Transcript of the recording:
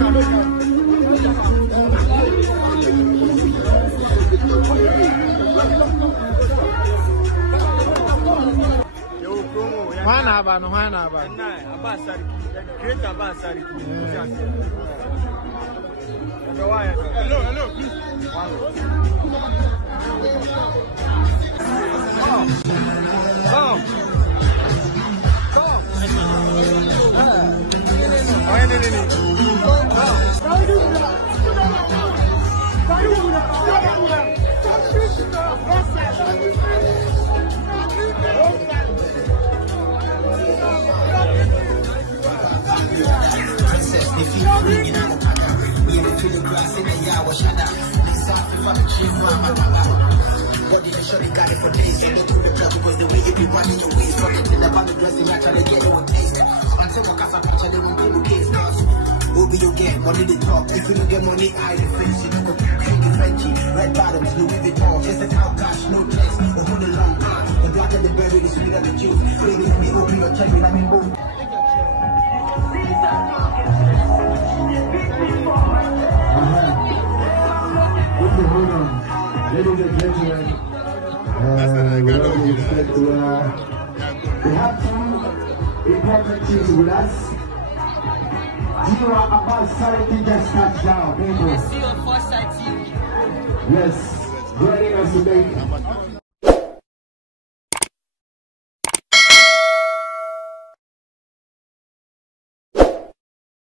Hello, please. What did you show you got it for days? And look to the club because the way you be running your ways. Forgetting about the dressing, I try to get it with taste. Until I can't catch they won't go to case. Who be you get? Money the talk. If you don't get money, hide the face. You go drink it Frenchy. Red bottoms, Louis Vuitton. Just a cow cash, no dress. Or who the long arms. The black and the berry, the sweet and the juice. Baby, me open your check and I'm in both. Hold on. Ladies and gentlemen, we have two important teams with us. You are about Sarati just touchdown, people. I see your first side team. Yes, joining us today.